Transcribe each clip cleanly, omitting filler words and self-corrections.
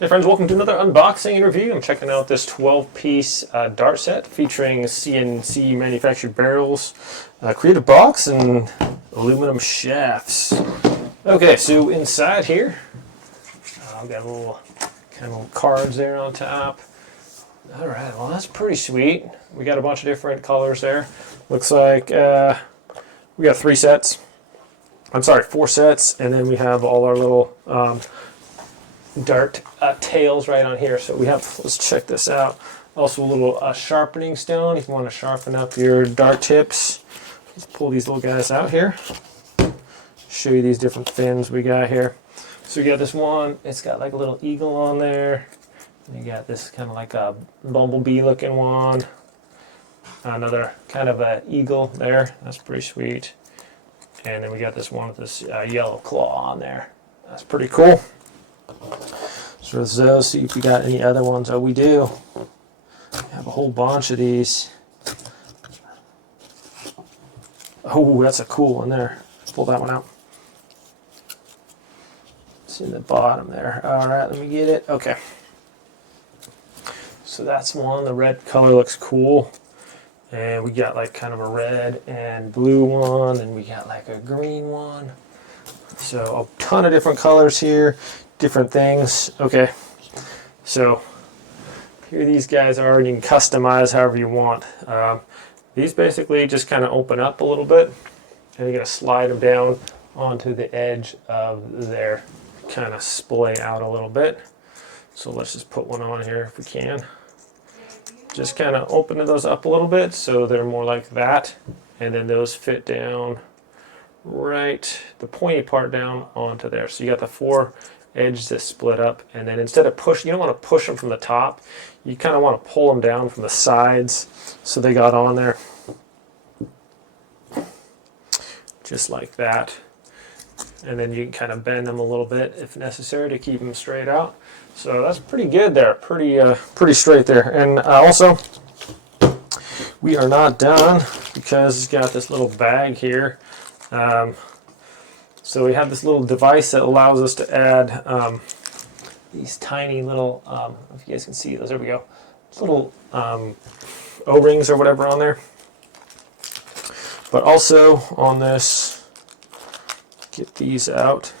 Hey friends, welcome to another unboxing and review. I'm checking out this 12-piece dart set featuring CNC manufactured barrels, creative box, and aluminum shafts. Okay, so inside here, I've got little kind of cards there on top. All right, well that's pretty sweet. We got a bunch of different colors there. Looks like we got 4 sets, and then we have all our little dart tails right on here. So we have, let's check this out. Also a little sharpening stone if you want to sharpen up your dart tips. Let's pull these little guys out here. Show you these different fins we got here. So we got this one, it's got like a little eagle on there. And you got this kind of like a bumblebee looking one. Another kind of a eagle there, that's pretty sweet. And then we got this one with this yellow claw on there. That's pretty cool. So there's those, see if we got any other ones. Oh, we do. We have a whole bunch of these. Oh, that's a cool one there. Pull that one out. It's in the bottom there. All right, let me get it. Okay. So that's one. The red color looks cool. And we got like kind of a red and blue one, and we got like a green one. So a ton of different colors here, different things. Okay, so here these guys are, and you can customize however you want. These basically just kind of open up a little bit, and you're going to slide them down onto the edge of their, kind of splay out a little bit. So let's just put one on here if we can. Just kind of open those up a little bit so they're more like that, and then those fit down right, the pointy part down onto there. So you got the 4 edges that split up, and then instead of push, you don't want to push them from the top, you kind of want to pull them down from the sides so they got on there just like that. And then you can kind of bend them a little bit if necessary to keep them straight out. So that's pretty good there, pretty straight there. And also we are not done because it's got this little bag here. So we have this little device that allows us to add these tiny little, if you guys can see those, there we go, little O-rings or whatever on there. But also on this, get these out,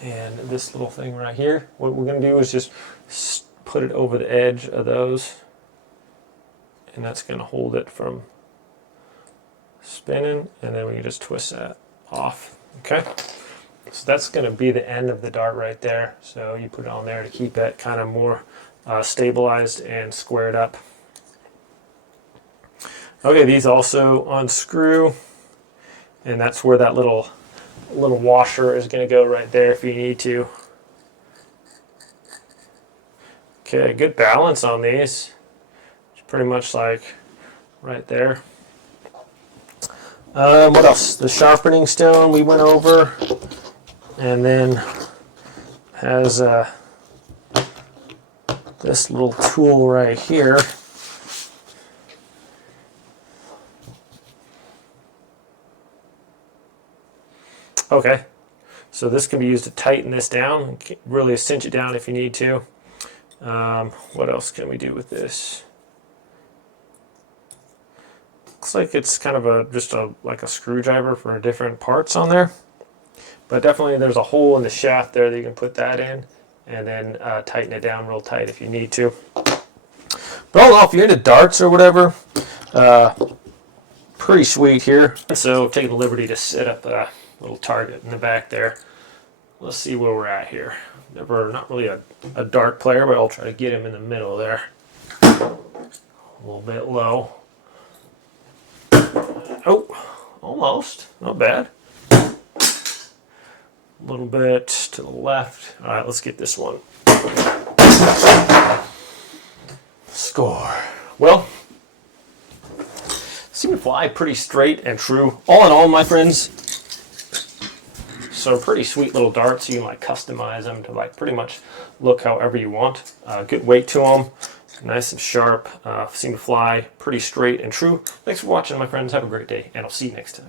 and this little thing right here, what we're going to do is just put it over the edge of those, and that's going to hold it from spinning, and then we can just twist that off. Okay, so that's going to be the end of the dart right there. So you put it on there to keep it kind of more stabilized and squared up. Okay, these also unscrew, and that's where that little washer is going to go right there if you need to. Okay, good balance on these. It's pretty much like right there. What else? The sharpening stone we went over, and then has this little tool right here. Okay, so this can be used to tighten this down, really cinch it down if you need to. What else can we do with this? Looks like it's kind of just like a screwdriver for different parts on there. But definitely there's a hole in the shaft there that you can put that in, and then tighten it down real tight if you need to. But all in all, if you're into darts or whatever, pretty sweet here. So taking the liberty to set up a little target in the back there. Let's see where we're at here. Not really a dart player, but I'll try to get him in the middle there. A little bit low. Oh, almost. Not bad. A little bit to the left. All right, let's get this one. Score. Well, seem to fly pretty straight and true. All in all, my friends, some pretty sweet little darts. You can like customize them to like pretty much look however you want. Good weight to them. Nice and sharp. Seem to fly pretty straight and true. Thanks for watching, my friends. Have a great day, and I'll see you next time.